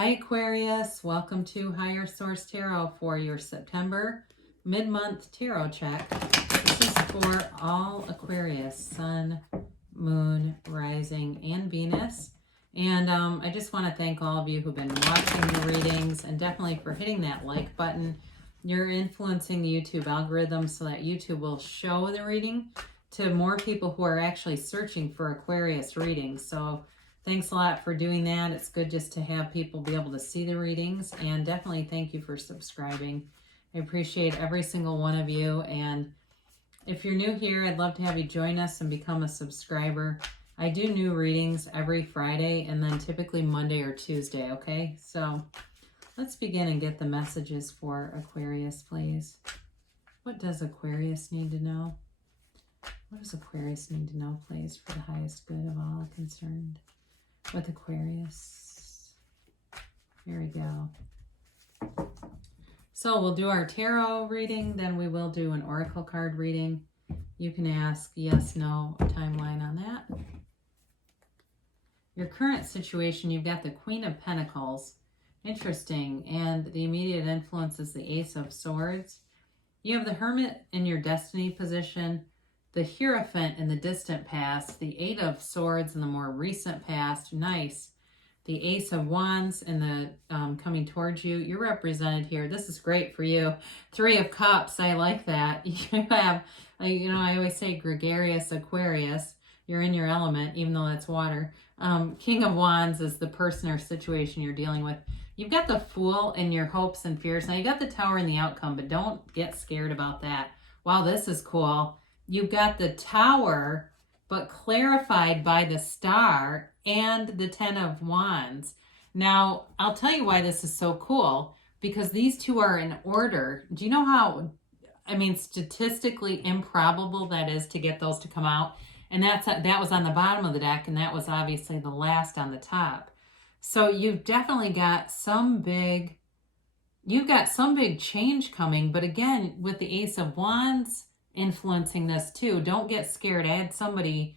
Hi Aquarius, welcome to Higher Source Tarot for your September mid-month tarot check. This is for all Aquarius, Sun, Moon, Rising, and Venus. And I just want to thank all of you who've been watching the readings and definitely for hitting that like button. You're influencing the YouTube algorithm so that YouTube will show the reading to more people who are actually searching for Aquarius readings. So thanks a lot for doing that. It's good just to have people be able to see the readings, and definitely thank you for subscribing. I appreciate every single one of you, and if you're new here, I'd love to have you join us and become a subscriber. I do new readings every Friday and then typically Monday or Tuesday, okay? So let's begin and get the messages for Aquarius, please. What does Aquarius need to know? What does Aquarius need to know, please, for the highest good of all concerned? With Aquarius. Here we go. So we'll do our tarot reading, then we will do an oracle card reading. You can ask yes, no, a timeline on that. Your current situation, you've got the Queen of Pentacles. Interesting. And the immediate influence is the Ace of Swords. You have the Hermit in your destiny position, the Hierophant in the distant past, the Eight of Swords in the more recent past. Nice. The Ace of Wands in the coming towards you. You're represented here. This is great for you. Three of Cups. I like that. You have, I always say gregarious Aquarius. You're in your element, even though that's water. King of Wands is the person or situation you're dealing with. You've got the Fool in your hopes and fears. Now, you got the Tower in the outcome, but don't get scared about that. Wow, this is cool. You've got the Tower, but clarified by the Star and the Ten of Wands. Now, I'll tell you why this is so cool, because these two are in order. Do you know how, statistically improbable that is to get those to come out? And that was on the bottom of the deck, and that was obviously the last on the top. So you've definitely got some big change coming, but again, with the Ace of Wands influencing this too. Don't get scared. I had somebody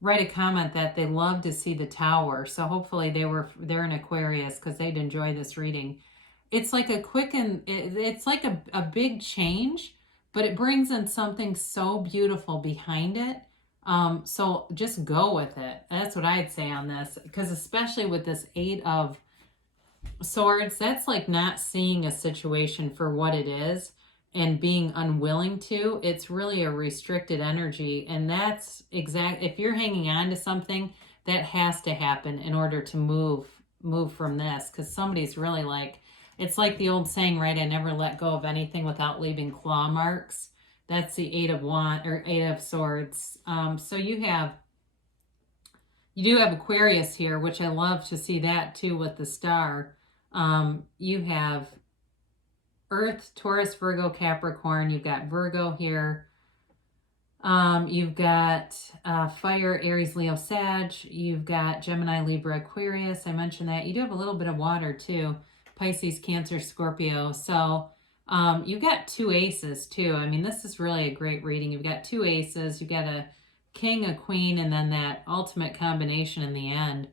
write a comment that they love to see the Tower. So hopefully they're in Aquarius because they'd enjoy this reading. It's like it's like a big change, but it brings in something so beautiful behind it. So just go with it. That's what I'd say on this, because especially with this Eight of Swords, that's like not seeing a situation for what it is and being unwilling to. It's really a restricted energy, and that's if you're hanging on to something, that has to happen in order to move from this, because somebody's really it's like the old saying, right? I never let go of anything without leaving claw marks. That's the Eight of Swords. So you do have Aquarius here, which I love to see that too with the Star. You have Earth, Taurus, Virgo, Capricorn. You've got Virgo here. You've got Fire, Aries, Leo, Sag. You've got Gemini, Libra, Aquarius. I mentioned that. You do have a little bit of water too. Pisces, Cancer, Scorpio. So you've got two aces too. This is really a great reading. You've got two aces. You've got a king, a queen, and then that ultimate combination in the end.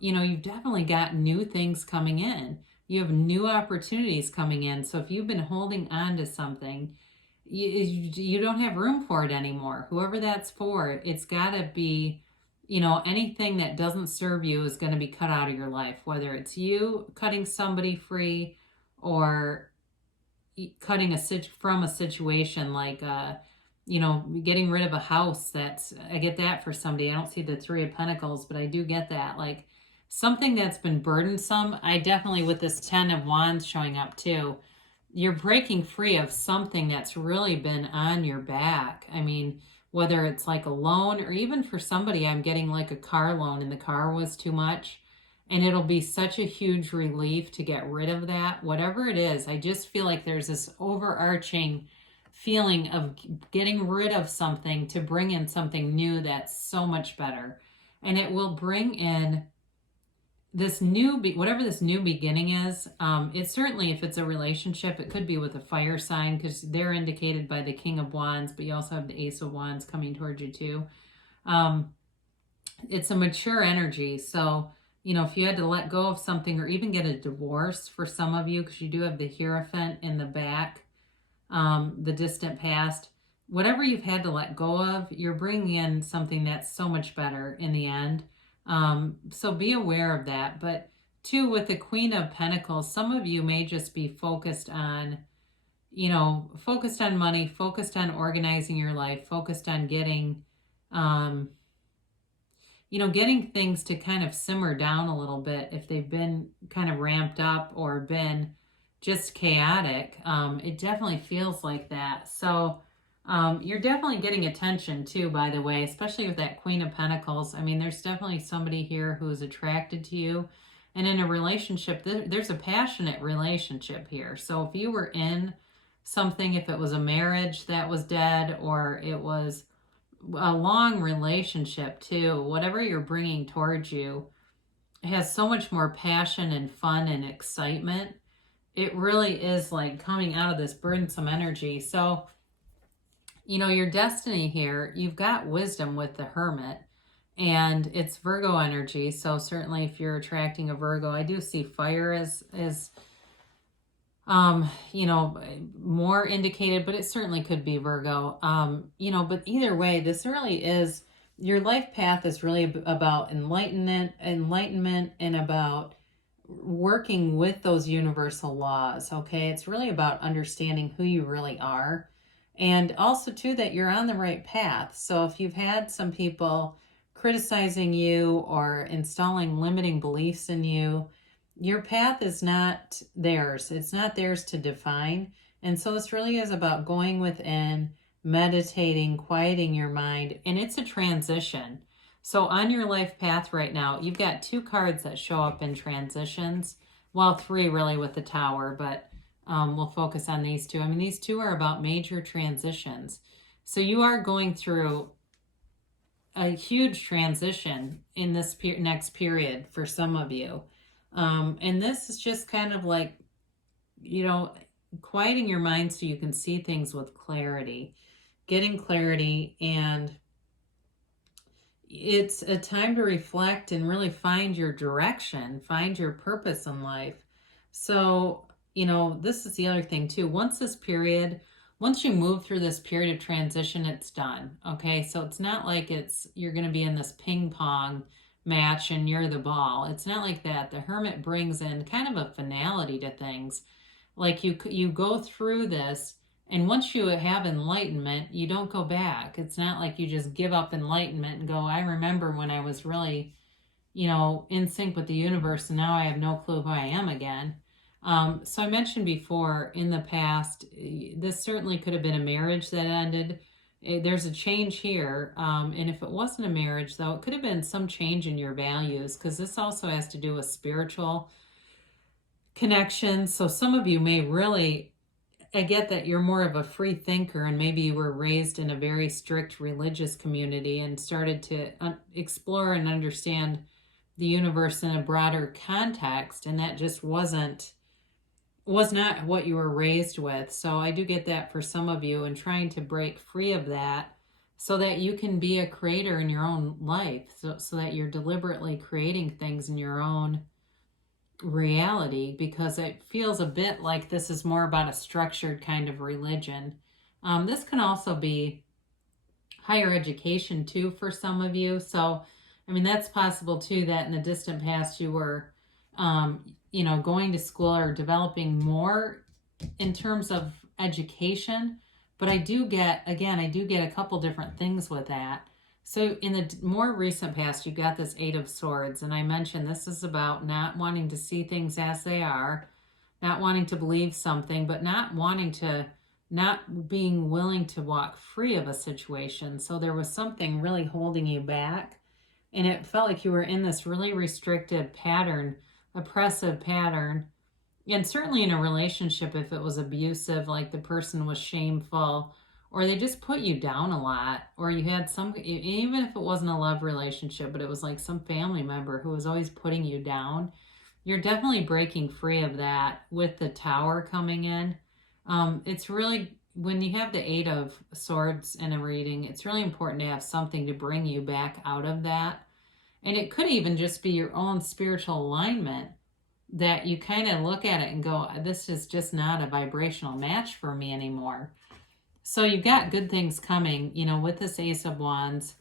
You've definitely got new things coming in. You have new opportunities coming in. So if you've been holding on to something, you don't have room for it anymore. Whoever that's for, it's got to be, anything that doesn't serve you is going to be cut out of your life, whether it's you cutting somebody free or cutting from a situation like, getting rid of a house. I get that for somebody. I don't see the Three of Pentacles, but I do get that. Like something that's been burdensome. I definitely, with this Ten of Wands showing up too, you're breaking free of something that's really been on your back. Whether it's like a loan, or even for somebody, I'm getting like a car loan and the car was too much. And it'll be such a huge relief to get rid of that. Whatever it is, I just feel like there's this overarching feeling of getting rid of something to bring in something new that's so much better. And it will bring in this whatever this new beginning is. It's certainly, if it's a relationship, it could be with a fire sign, because they're indicated by the King of Wands, but you also have the Ace of Wands coming towards you too. It's a mature energy. So you know, if you had to let go of something or even get a divorce for some of you, because you do have the Hierophant in the back, the distant past, whatever you've had to let go of, you're bringing in something that's so much better in the end. So be aware of that. But two, with the Queen of Pentacles, some of you may just be focused on, you know, focused on money, focused on organizing your life, focused on getting, you know, getting things to kind of simmer down a little bit if they've been kind of ramped up or been just chaotic. It definitely feels like that. So you're definitely getting attention too, by the way, especially with that Queen of Pentacles. I mean, there's definitely somebody here who is attracted to you. And in a relationship, there's a passionate relationship here. So if you were in something, if it was a marriage that was dead or it was a long relationship too, whatever you're bringing towards you has so much more passion and fun and excitement. It really is like coming out of this burdensome energy. So, you know, your destiny here, you've got wisdom with the Hermit, and it's Virgo energy. So certainly if you're attracting a Virgo, I do see fire as you know, more indicated, but it certainly could be Virgo. You know, but either way, this really is, your life path is really about enlightenment and about working with those universal laws, okay? It's really about understanding who you really are, and also too that you're on the right path. So if you've had some people criticizing you or installing limiting beliefs in you, your path is not theirs. It's not theirs to define. And so this really is about going within, meditating, quieting your mind, and it's a transition. So on your life path right now, you've got two cards that show up in transitions. Well, three really with the Tower, but we'll focus on these two. I mean, these two are about major transitions. So you are going through a huge transition in this next period for some of you. And this is just kind of like, you know, quieting your mind so you can see things with clarity, getting clarity, and it's a time to reflect and really find your direction, find your purpose in life. So, you know, this is the other thing too. Once you move through this period of transition, it's done. Okay. So it's not like you're going to be in this ping pong match and you're the ball. It's not like that. The Hermit brings in kind of a finality to things. Like you go through this, and once you have enlightenment, you don't go back. It's not like you just give up enlightenment and go, I remember when I was really, you know, in sync with the universe, and now I have no clue who I am again. So I mentioned before, in the past, this certainly could have been a marriage that ended. There's a change here. And if it wasn't a marriage, though, it could have been some change in your values, because this also has to do with spiritual connections. So some of you may really, I get that you're more of a free thinker, and maybe you were raised in a very strict religious community and started to explore and understand the universe in a broader context, and that just was not what you were raised with. So I do get that for some of you, and trying to break free of that so that you can be a creator in your own life, so that you're deliberately creating things in your own reality, because it feels a bit like this is more about a structured kind of religion. This can also be higher education too for some of you. So, I mean, that's possible too, that in the distant past you were, you know, going to school or developing more in terms of education. But I do get a couple different things with that. So in the more recent past, you got this Eight of Swords, and I mentioned this is about not wanting to see things as they are, not wanting to believe something, but not being willing to walk free of a situation. So there was something really holding you back, and it felt like you were in this really restricted pattern, oppressive pattern. And certainly in a relationship, if it was abusive, like the person was shameful, or they just put you down a lot, or you had even if it wasn't a love relationship, but it was like some family member who was always putting you down, you're definitely breaking free of that with the Tower coming in. It's really, when you have the Eight of Swords in a reading, it's really important to have something to bring you back out of that. And it could even just be your own spiritual alignment that you kind of look at it and go, this is just not a vibrational match for me anymore. So you've got good things coming, you know, with this Ace of Wands.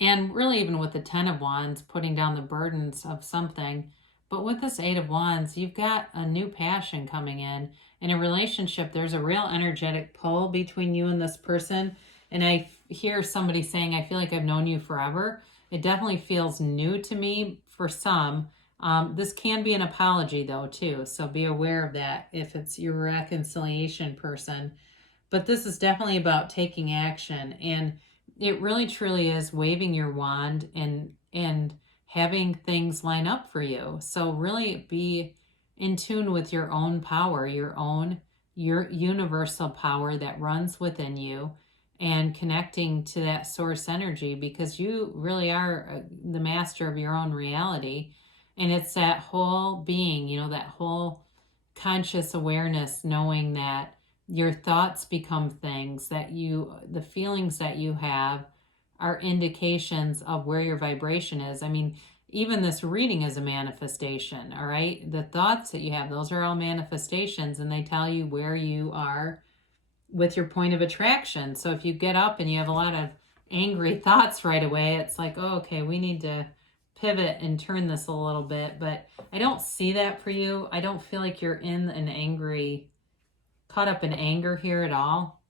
And really even with the Ten of Wands, putting down the burdens of something. But with this Eight of Wands, you've got a new passion coming in. In a relationship, there's a real energetic pull between you and this person. And I hear somebody saying, I feel like I've known you forever. It definitely feels new to me for some. This can be an apology, though, too. So be aware of that if it's your reconciliation person. But this is definitely about taking action. And it really truly is waving your wand and having things line up for you. So really be in tune with your own power, your universal power that runs within you, and connecting to that source energy, because you really are the master of your own reality. And it's that whole being, you know, that whole conscious awareness, knowing that your thoughts become things, that the feelings that you have are indications of where your vibration is. I mean, even this reading is a manifestation, all right? The thoughts that you have, those are all manifestations, and they tell you where you are with your point of attraction. So if you get up and you have a lot of angry thoughts right away, it's like, oh, okay, we need to pivot and turn this a little bit. But I don't see that for you. I don't feel like you're in an caught up in anger here at all,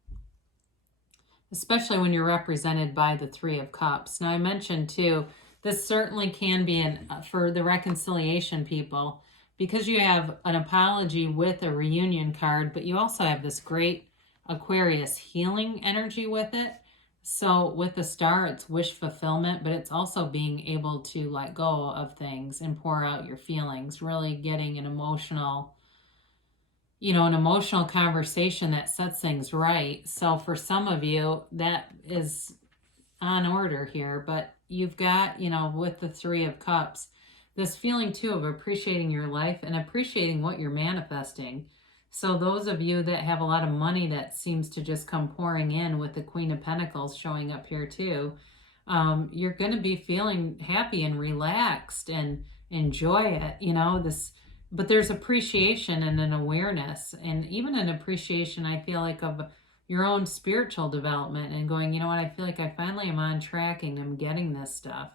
especially when you're represented by the Three of Cups. Now, I mentioned too, this certainly can be for the reconciliation people, because you have an apology with a reunion card, but you also have this great Aquarius healing energy with it. So with the Star, it's wish fulfillment, but it's also being able to let go of things and pour out your feelings, really getting an emotional conversation that sets things right. So for some of you, that is on order here. But you've got, with the Three of Cups, this feeling too of appreciating your life and appreciating what you're manifesting. So those of you that have a lot of money that seems to just come pouring in, with the Queen of Pentacles showing up here too, you're going to be feeling happy and relaxed and enjoy it, but there's appreciation and an awareness, and even an appreciation, I feel like, of your own spiritual development, and going, you know what, I feel like I finally am on track and I'm getting this stuff,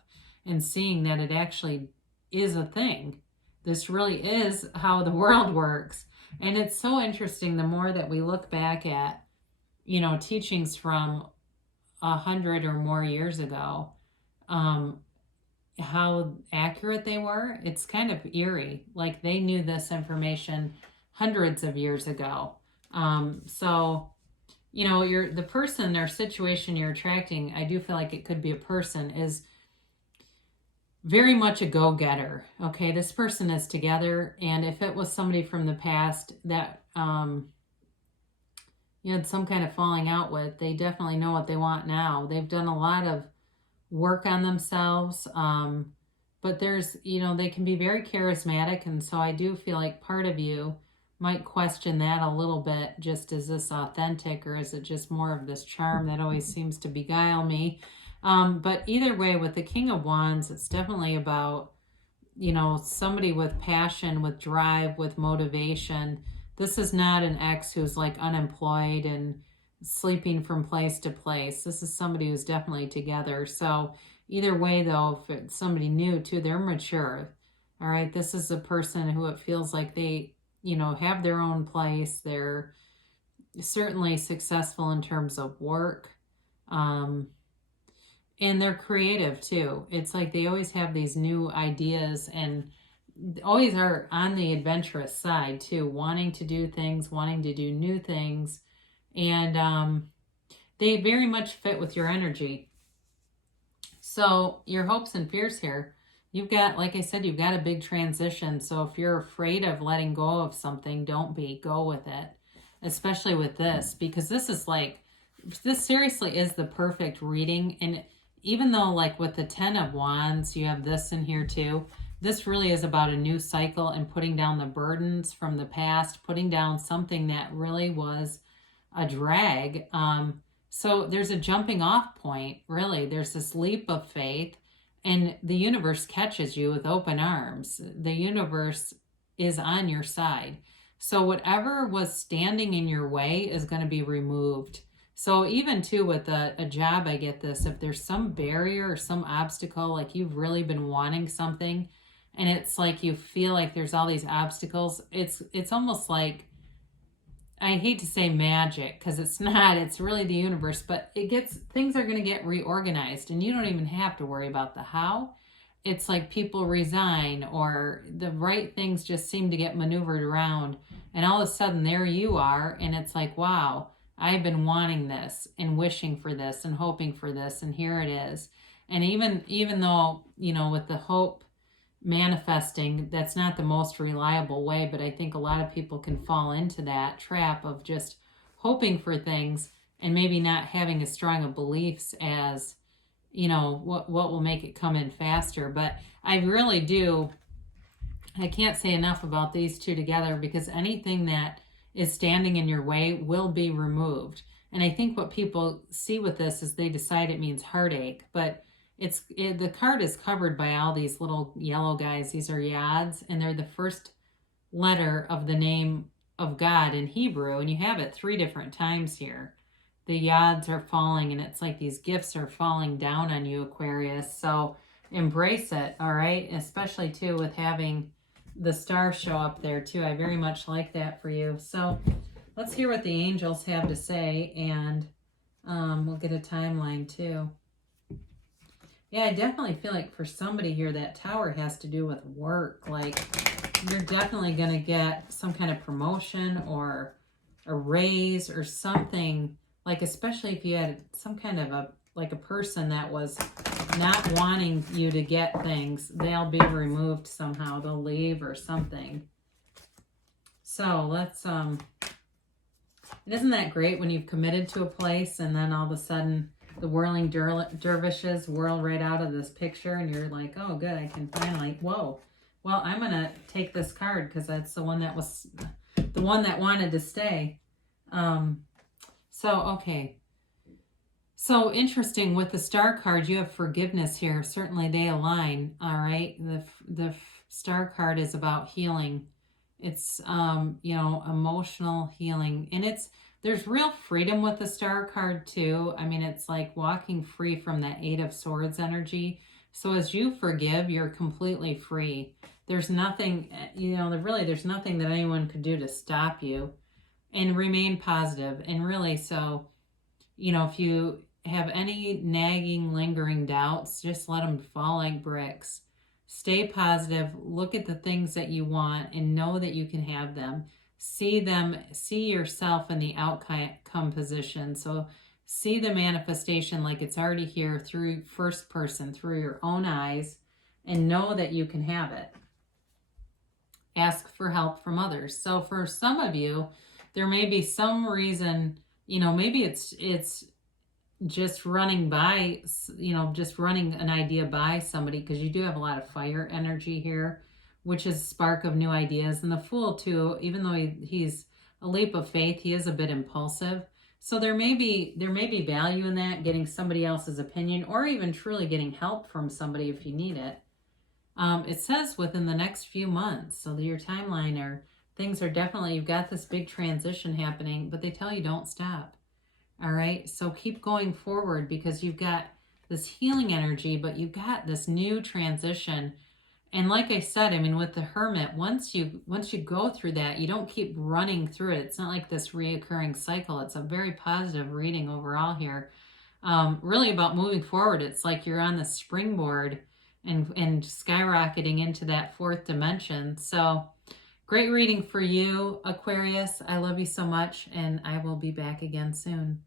and seeing that it actually is a thing. This really is how the world works. And it's so interesting, the more that we look back at, teachings from 100 or more years ago, how accurate they were. It's kind of eerie. Like, they knew this information hundreds of years ago. So, the person or situation you're attracting, I do feel like it could be a person, is very much a go-getter. Okay, this person is together, and if it was somebody from the past that you had some kind of falling out with, they definitely know what they want now. They've done a lot of work on themselves, but there's, they can be very charismatic, and so I do feel like part of you might question that a little bit. Just, is this authentic, or is it just more of this charm that always seems to beguile me? But either way, with the King of Wands, it's definitely about, somebody with passion, with drive, with motivation. This is not an ex who's like unemployed and sleeping from place to place. This is somebody who's definitely together. So either way, though, if it's somebody new too, they're mature. All right. This is a person who it feels like they, have their own place. They're certainly successful in terms of work. And they're creative too. It's like they always have these new ideas, and always are on the adventurous side too, wanting to do things, wanting to do new things. And they very much fit with your energy. So your hopes and fears here, you've got, like I said, you've got a big transition. So if you're afraid of letting go of something, go with it, especially with this, because this seriously is the perfect reading. And even though, like with the Ten of Wands, you have this in here too, this really is about a new cycle and putting down the burdens from the past, putting down something that really was a drag. So there's a jumping off point, really. There's this leap of faith, And the universe catches you with open arms. The universe is on your side. So whatever was standing in your way is going to be removed. So even too with a job, I get this, if there's some barrier or some obstacle, like you've really been wanting something and it's like you feel like there's all these obstacles, it's almost like, I hate to say magic because it's not, it's really the universe, but things are going to get reorganized and you don't even have to worry about the how. It's like people resign or the right things just seem to get maneuvered around and all of a sudden there you are and it's like, wow, I've been wanting this and wishing for this and hoping for this and here it is. And even though, with the hope manifesting, that's not the most reliable way, but I think a lot of people can fall into that trap of just hoping for things and maybe not having as strong of beliefs as, what will make it come in faster. But I really do, I can't say enough about these two together because anything that is standing in your way will be removed. And I think what people see with this is they decide it means heartache, but the card is covered by all these little yellow guys. These are yads, and they're the first letter of the name of God in Hebrew, and you have it 3 different times here. The yads are falling, and it's like these gifts are falling down on you, Aquarius. So embrace it, all right? Especially, too, with having the star show up there, too. I very much like that for you. So let's hear what the angels have to say, and we'll get a timeline, too. Yeah, I definitely feel like for somebody here, that tower has to do with work. Like, you're definitely going to get some kind of promotion or a raise or something. Like, especially if you had some kind of a person that was not wanting you to get things, they'll be removed somehow. They'll leave or something. So let's, isn't that great when you've committed to a place and then all of a sudden the whirling dervishes whirl right out of this picture and you're like, oh, good, I can finally, whoa. Well, I'm going to take this card because that's the one that was the one that wanted to stay. Okay. So interesting with the star card, you have forgiveness here. Certainly they align. All right. The star card is about healing. It's, emotional healing, and there's real freedom with the star card too. I mean, it's like walking free from that 8 of Swords energy. So as you forgive, you're completely free. There's nothing, there's nothing that anyone could do to stop you, and remain positive. And really, so, if you have any nagging, lingering doubts, just let them fall like bricks. Stay positive. Look at the things that you want and know that you can have them. See yourself in the outcome position. So see the manifestation like it's already here through first person, through your own eyes, and know that you can have it. Ask for help from others. So for some of you, there may be some reason, maybe it's just running by, just running an idea by somebody, because you do have a lot of fire energy here, which is spark of new ideas. And the Fool too, even though he's a leap of faith, he is a bit impulsive. So there may be value in that, getting somebody else's opinion, or even truly getting help from somebody if you need it. It says within the next few months, so your timeline things are definitely, you've got this big transition happening, but they tell you don't stop. All right, so keep going forward because you've got this healing energy, but you've got this new transition. And like I said, I mean, with the Hermit, once you go through that, you don't keep running through it. It's not like this reoccurring cycle. It's a very positive reading overall here. Really about moving forward. It's like you're on the springboard and skyrocketing into that 4th dimension. So great reading for you, Aquarius. I love you so much, and I will be back again soon.